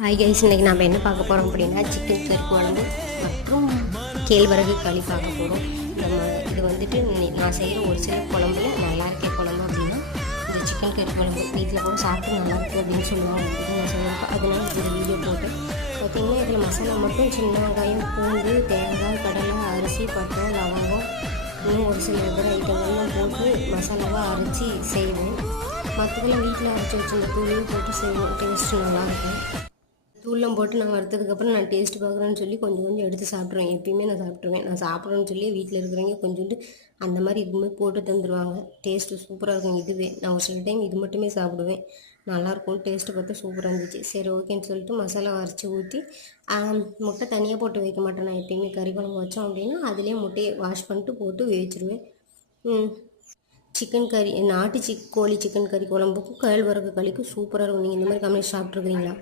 Hi guys, இன்றைக்கி நம்ம என்ன பார்க்க போகிறோம் அப்படின்னா சிக்கன் கறி குழம்பு மற்றும் கேழ்வரகு களி பார்க்க போகிறோம். நம்ம இது வந்துட்டு நான் செய்கிற ஒரு சில குழம்புல நல்லா இருக்கே குழம்பு அப்படின்னா இந்த சிக்கன் கறி குழம்பு வீட்டில் கூட சாப்பிட்டு நல்லாயிருக்கு அப்படின்னு சொல்லுவாங்க. நான் சொல்லுவேன், அதனால ஒரு வீடியோ போட்டு பார்த்திங்கன்னா இதில் மசாலா மட்டும் சின்ன வெங்காயம், பூண்டு, தேங்காய், கடலை, அரிசி, பட்டை, லவங்கம், இன்னும் ஒரு சில இதர ஐட்டங்கள்லாம் போட்டு மசாலாவாக அரைச்சி செய்வேன். மற்றதெல்லாம் வீட்டில் அரைச்சி வச்சுருந்த தூளையும் போட்டு செய்வோம். டேஸ்ட்டு நல்லாயிருக்கும். தூள்லாம் போட்டு நான் வறுத்ததுக்கப்புறம் நான் டேஸ்ட் பார்க்குறேன்னு சொல்லி கொஞ்சம் கொஞ்சம் எடுத்து சாப்பிட்ருவேன். எப்பயுமே நான் சாப்பிட்ருவேன். நான் சாப்பிட்றேன்னு சொல்லி வீட்டில் இருக்கிறவங்க கொஞ்சோண்டு அந்த மாதிரி இதுவுமே போட்டு தந்துடுவாங்க. டேஸ்ட்டு சூப்பராக இருக்கும். இதுவே நான் ஒரு சில டைம் இது மட்டுமே சாப்பிடுவேன். நல்லாயிருக்கும். டேஸ்ட்டு பார்த்தா சூப்பராக இருந்துச்சு. சரி ஓகேன்னு சொல்லிட்டு மசாலா அரைச்சி ஊற்றி முட்டை தனியாக போட்டு வைக்க மாட்டேன். நான் எப்பயுமே கறி குழம்பு வச்சோம் அப்படின்னா அதுலேயே முட்டையை வாஷ் பண்ணிட்டு போட்டு வேவிச்சிருவேன். சிக்கன் கறி, நாட்டு கோழி சிக்கன் கறி குழம்புக்கும் கேழ்வரகு களிக்கும் சூப்பராக இருக்கும். நீங்கள் இந்த மாதிரி கம்மியாக சாப்பிட்ருக்கீங்களா?